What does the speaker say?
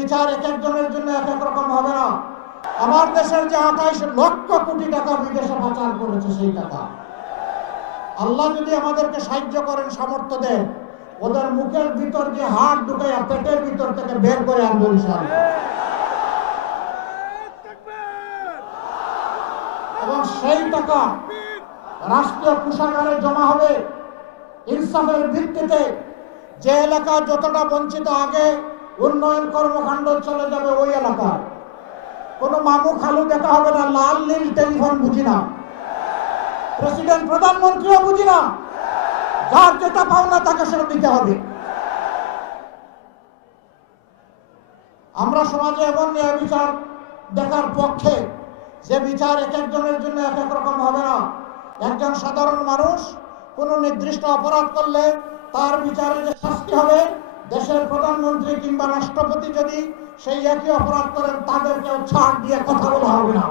বিচার এক একজনের জন্য এক এক রকম হবে না। আমার দেশের যে 28 লক্ষ কোটি টাকা বিদেশে পাচার করেছে, সেই টাকা আল্লাহ যদি আমাদেরকে সাহায্য করেন, সামর্থ্য দেন, ওদের মুখের ভিতর যে হাত ঢুকাইয়া পেটের ভিতর থেকে বের করে আনবো ইনশাআল্লাহ। এবং সেই টাকা রাষ্ট্রীয় কোষাগারে জমা হবে ইনসাফের ভিত্তিতে। যে এলাকা যতটা বঞ্চিত, আগে উন্নয়ন কর্মকাণ্ড চলে যাবে ওই এলাকায়। কোনো মামু খালু দেখা হবে না, লাল নীল টেলিফোন বুঝি না, প্রেসিডেন্ট প্রধানমন্ত্রীও বুঝি না। যার যেটা পাওনা তাকে সেটা দিতে হবে। আমরা সমাজে এমন ন্যায় বিচার দেখার পক্ষে, যে বিচার এক একজনের জন্য এক এক রকম হবে না। একজন সাধারণ মানুষ কোনো নির্দিষ্ট অপরাধ করলে তার বিচারে যে শাস্তি হবে, দেশের প্রধানমন্ত্রী কিংবা রাষ্ট্রপতি যদি সেই একই অপরাধ করেন, তাদেরকেও ছাড় দিয়ে কথা বলা হবে না।